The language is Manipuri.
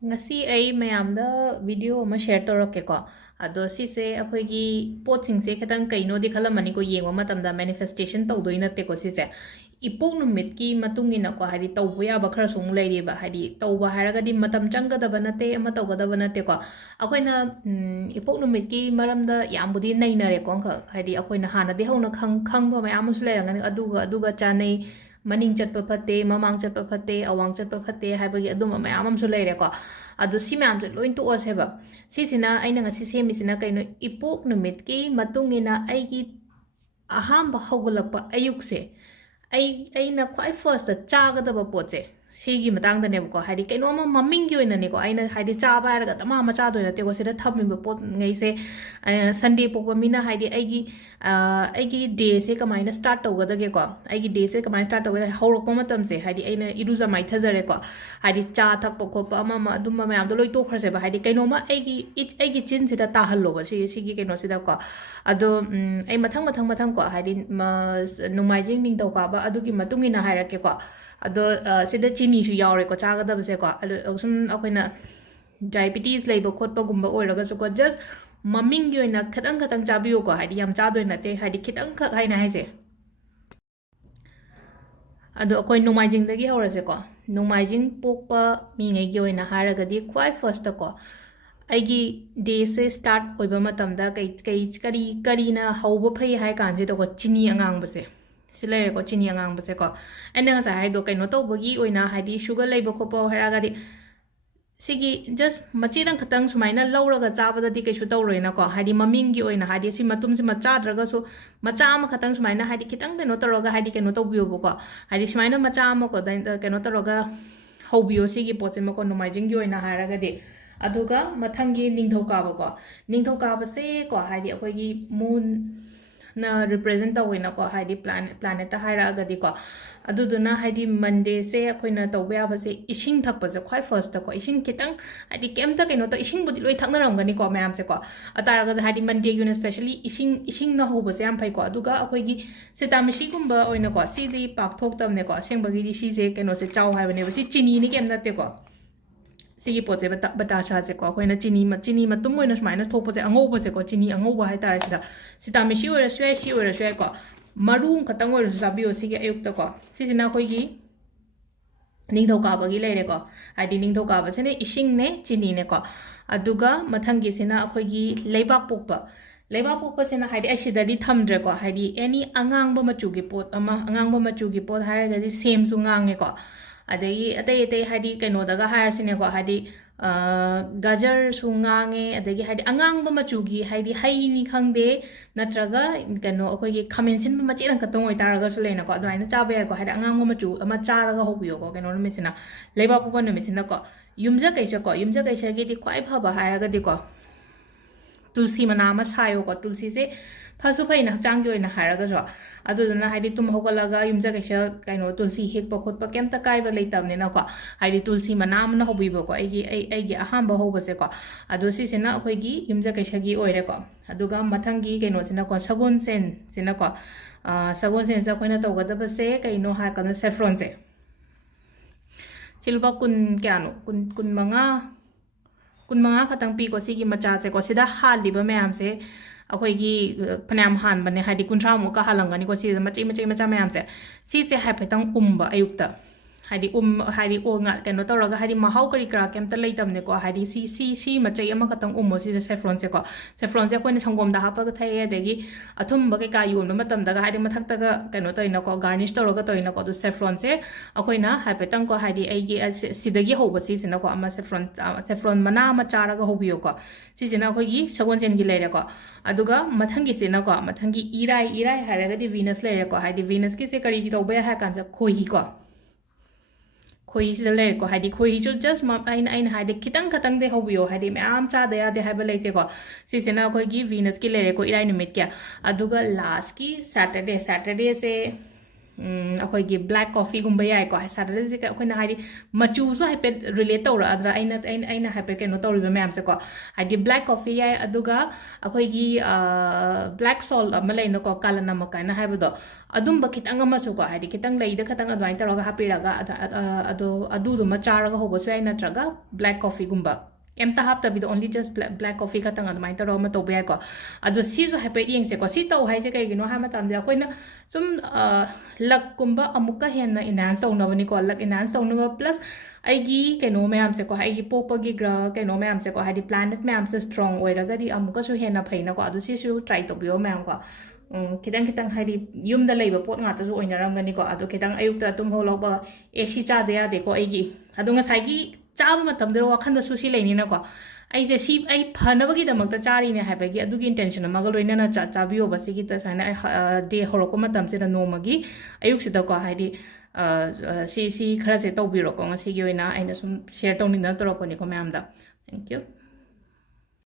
Ngasi ai mayamda video ama share torake ko ado sise akhoi pot singse khetang kaino di khalamani ko yengwa matamda manifestation tawdoi natte ko sise ipok numit ki matungi na ko hari tawbu ya ba khara sung leiri ba hari tawba haraga di matam changa da banate ama tawga da banate ko akhoi na ipok numit ki maramda yambudi naina re ko kha hari akhoi na hana de hona khang ba mayam su leiranga aduga chanai maning chatpa phate mamang chatpa phate awang chatpa phate haibagi aduma mayam am su leire ko adu si mayam se loin to oseba sisina aina ngasi semisina kaino ipok numit ki matungina aigi ahamba hogulakpa ayukse aina khwai first ta chagadaba potse sigi matang da ne ko hari kaino ma maming gi oina ne ko aina hari cha ba ra ga tama ma cha do na te ko sida thammi ba pot ngai se sunday pok ba mina hari aigi day se kamaina start to ga da ge ko aigi day se kamaina start to ga hawrok pa matam se hari aina iruza mai thajare ko hari cha thak pa ko pa ma dum ma yam do loi to khar se ba hari kaino ma aigi chin se da ta hallo ba sigi kaino sida ko ado ai mathang ko hari numai jing ning to ka ba adugi matungina hairake ko ado sida chini su yaure ko chaga da bse ko sum akoina diabetes leiba khotpa gumba oiraga so ko just maming gi oina khatang chabiyo ko hadi yam cha doi na te hadi khitang kha haina haise ado akoi nomaijing dagi horase ko nomaijing pokpa mi ngai gi oina haraga di kwai first ko aigi day se start oiba matamda kari na hauba phai hai kan se to ko chini angang base silere ko chini angang base ko ene nga sa hai do kaino to bagi oina hadi sugar leiba ko pa haraga di sigi just machi dang khatang sumaina lauraga chabada di kaisu tawroina ko hadi maming gi oina hadi si matum si macha draga so macha ama khatang sumaina hadi kitang de no toroga hadi kaino to biyo ko hadi sumaina macha ama ko dan kaino toroga hobio sigi potse ma ko nomaijing gi oina haraga di aduga mathangi ningthokaba ko ningthokaba se ko hadi akogi moon na represent tawina ko hadi planet haira agadi ko aduduna hadi monday se akoina tawbe abase ising thakpa se khwai first ko ising kitang hadi kemta keno to ising budi loi thaknaram gani ko mayam se ko ataraga hadi monday yun especially ising na hoba se am phai ko aduga akogi setamishi gumba oina ko si di pak thok tamne ko sengbagi di si se keno se chaw haibane si chini ni kem natte ko sigi potse batasha se ko akoina chini matum oina smaina thokpa se angoba se ko chini angoba hai tar sida sitamishi ora shwe ko marung khatang ora sabiyo sigi ayuk ta ko sisina koi gi ningthoka bagi leire ko hadi ningthoka ba se ne ising ne chini ne ko aduga mathang gi sina akhoi gi leibak pokpa sena hadi aishida di thamdre ko hadi any angang ba machu gi pot ama angang ba machu gi pot hara ga di same su ngang ko adai hadi kaino daga hire sine ko hadi gajar su ngange adagi hadi angang ba machugi hadi hai ni khangde natraga kaino akoi gi khamen sin ba machi rang katong oi taraga su leina ko adai na chabe ko hadi angang ba machu ama charaga hobiyo ko kaino no mesina leiba pupa no mesina ko yumja kaisa gi di kwai phaba haraga di ko tulsi mana ma sayo ko tulsi se phasu phai na chang gi na haraga so adu na haidi tum hogalaga yumja kaisa kaino tulsi hek pa khot pa kem ta kai ba leitam ne na ko haidi tulsi mana na hobi ba ko ai gi aham ba hoba se ko adu si sina akhoi gi yumja kaisa gi oire ko aduga mathang gi kaino sina ko sagon sen sina ko sagon sen sa khoina to ga da ba se kaino ha ka no saffron se silba kun kyano kun manga khatang pi ko sigi macha se ko sida haliba mayam se akhoi phanam han bane hadi kunthra mu ka halangani ko si macha mayam se si se haipetang umba ayukta hadi o nga keno tawraga hadi mahau kari kra kemta leitam ne ko hadi si machai ama khatang ummo si saffron se ko ne sangom da hapa ga thai adegi athum ba ka yum na matam daga hadi mathak taga keno toina ko garnish tawraga toina ko saffron se akoina haipetang ko hadi aigi sidagi hoba si sina ko ama saffron mana ma charaga hobiyo ko si sina ko gi sagon sen gi leire ko aduga mathangi sina ko mathangi irai haraga di venus leire ko hadi venus ki se kari gi toba ha kan sa khoi ko khoi sida leire ko hadi khoi ju just ma aina hadi kitang de hobiyo hadi am cha de ya de ha ba leite ko si sina ko gi venus ki leire ko irai numit kya aduga last ki saturday se ꯑꯩꯈꯣꯏꯒꯤ ꯕ꯭ꯂꯦꯛ ꯀꯣꯐꯤꯒꯨꯝꯕ ꯌꯥꯏꯀꯣ ꯁꯥꯇꯔꯗꯦꯁꯦ ꯑꯩꯈꯣꯏꯅ ꯍꯥꯏꯗꯤ ꯃꯆꯨꯁꯨ ꯍꯥꯏꯐꯦꯠ ꯔꯤꯂꯦꯠ ꯇꯧꯔꯛꯑꯗ꯭ꯔꯥ ꯑꯩꯅ ꯍꯥꯏꯐꯦꯠ ꯀꯩꯅꯣ ꯇꯧꯔꯤꯕ ꯃꯌꯥꯝꯁꯦꯀꯣ ꯍꯥꯏꯗꯤ ꯕ꯭ꯂꯦꯛ ꯀꯣꯐꯤ ꯌꯥꯏ ꯑꯗꯨꯒ ꯑꯩꯈꯣꯏꯒꯤ ꯕ꯭ꯂꯦꯛ ꯁꯣꯜꯠ ꯑꯃ ꯂꯩꯅꯀꯣ ꯀꯥꯂ ꯅꯃꯛ ꯀꯥꯏꯅ ꯍꯥꯏꯕꯗꯣ ꯑꯗꯨꯝꯕ ꯈꯤꯇꯪ ꯑꯃꯁꯨꯀꯣ ꯍꯥꯏꯗꯤ ꯈꯤꯇꯪ ꯂꯩꯗ ꯈꯤꯇꯪ ꯑꯗꯨꯃꯥꯏꯅ ꯇꯧꯔꯒ ꯍꯥꯞꯄꯤꯔꯒ ꯑꯗꯨꯗꯨꯃ ꯆꯥꯔꯒ ꯍꯧꯕꯁꯨ ꯌꯥꯏ ꯅꯠꯇ꯭ꯔꯒ ꯕ꯭ꯂꯦꯛ ꯀꯣꯐꯤꯒꯨꯝꯕ ꯀꯩꯝꯇ ꯍꯥꯞꯇꯕꯤꯗ ꯑꯣꯟꯂꯤ ꯖꯁ ꯕ꯭ꯂꯦꯛ ꯀꯣꯐꯤ ꯈꯛꯇꯪ ꯑꯗꯨꯃꯥꯏꯅ ꯇꯧꯔꯒ ꯑꯃ ꯇꯧꯕ ꯌꯥꯏꯀꯣ ꯑꯗꯣ ꯁꯤꯁꯨ ꯍꯥꯏꯐꯦꯠ ꯌꯦꯡꯁꯦꯀꯣ ꯁꯤ ꯇꯧ ꯍꯥꯏꯁꯦ ꯀꯩꯒꯤꯅꯣ ꯍꯥꯏꯕ ꯃꯇꯝꯗ ꯑꯩꯈꯣꯏꯅ ꯁꯨꯝ ꯂꯛꯀꯨꯝꯕ ꯑꯃꯨꯛꯀ ꯍꯦꯟꯅ ꯏꯟꯍꯥꯟꯁ ꯇꯧꯅꯕꯅꯤꯀꯣ ꯂꯛ ꯏꯟꯍꯥꯟꯁ ꯇꯧꯅꯕ ꯄ꯭ꯂꯁ ꯑꯩꯒꯤ ꯀꯩꯅꯣ ꯃꯌꯥꯝꯁꯦꯀꯣ ꯑꯩꯒꯤ ꯄꯣꯛꯄꯒꯤ ꯀꯩꯅꯣ ꯃꯌꯥꯝꯁꯦꯀꯣ ꯍꯥꯏꯗꯤ ꯄ꯭ꯂꯥꯅꯦꯠ ꯃꯌꯥꯝꯁꯦ ꯁ꯭ꯇ꯭ꯔꯣꯡ ꯑꯣꯏꯔꯒꯗꯤ ꯑꯃꯨꯛꯀꯁꯨ ꯍꯦꯟꯅ ꯐꯩꯅꯀꯣ ꯑꯗꯣ ꯁꯤꯁꯨ ꯇ꯭ꯔꯥꯏ ꯇꯧꯕꯤꯌꯣ ꯃꯌꯥꯝꯀꯣ ꯈꯤꯇꯪ ꯈꯤꯇꯪ ꯍꯥꯏꯗꯤ ꯌꯨꯝꯗ ꯂꯩꯕ ꯄꯣꯠ ꯉꯥꯛꯇꯁꯨ ꯑꯣꯏꯅꯔꯝꯒꯅꯤꯀꯣ ꯑꯗꯣ ꯈꯤꯇꯪ ꯑꯌꯨꯛꯇ ꯇꯨꯝ ꯍꯧꯒꯠꯂꯛꯄ ꯁꯤ ꯆꯥꯗ ꯌꯥꯗꯦꯀꯣ ꯑꯩꯒꯤ ꯑꯗꯣ ꯉꯁꯥꯏꯒꯤ ꯆꯥꯕ ꯃꯇꯝꯗ ꯋꯥꯈꯟꯗꯁꯨ ꯁꯤ ꯂꯩꯅꯤꯅꯀꯣ ꯑꯩꯁꯦ ꯁꯤ ꯑꯩ ꯐꯅꯕꯒꯤꯗꯃꯛꯇ ꯆꯥꯔꯤꯅꯦ ꯍꯥꯏꯕꯒꯤ ꯑꯗꯨꯒꯤ ꯏꯟꯇꯦꯟꯁꯟ ꯑꯃꯒ ꯂꯣꯏꯅꯅ ꯆꯥꯕꯤꯌꯣꯕ ꯁꯤꯒꯤ ꯁꯨꯃꯥꯏꯅ ꯗꯦ ꯍꯧꯔꯛꯄ ꯃꯇꯝꯁꯤꯗ ꯅꯣꯡꯃꯒꯤ ꯑꯌꯨꯛꯁꯤꯗꯀꯣ ꯍꯥꯏꯗꯤ ꯁꯤ ꯈꯔꯁꯦ ꯇꯧꯕꯤꯔꯣꯀꯣ ꯉꯁꯤꯒꯤ ꯑꯣꯏꯅ ꯑꯩꯅ ꯁꯨꯝ ꯁꯦꯌꯔ ꯇꯧꯅꯤꯡꯗꯅ ꯇꯧꯔꯛꯄꯅꯤꯀꯣ ꯃꯌꯥꯝꯗ ꯊꯦꯡꯛ ꯌꯨ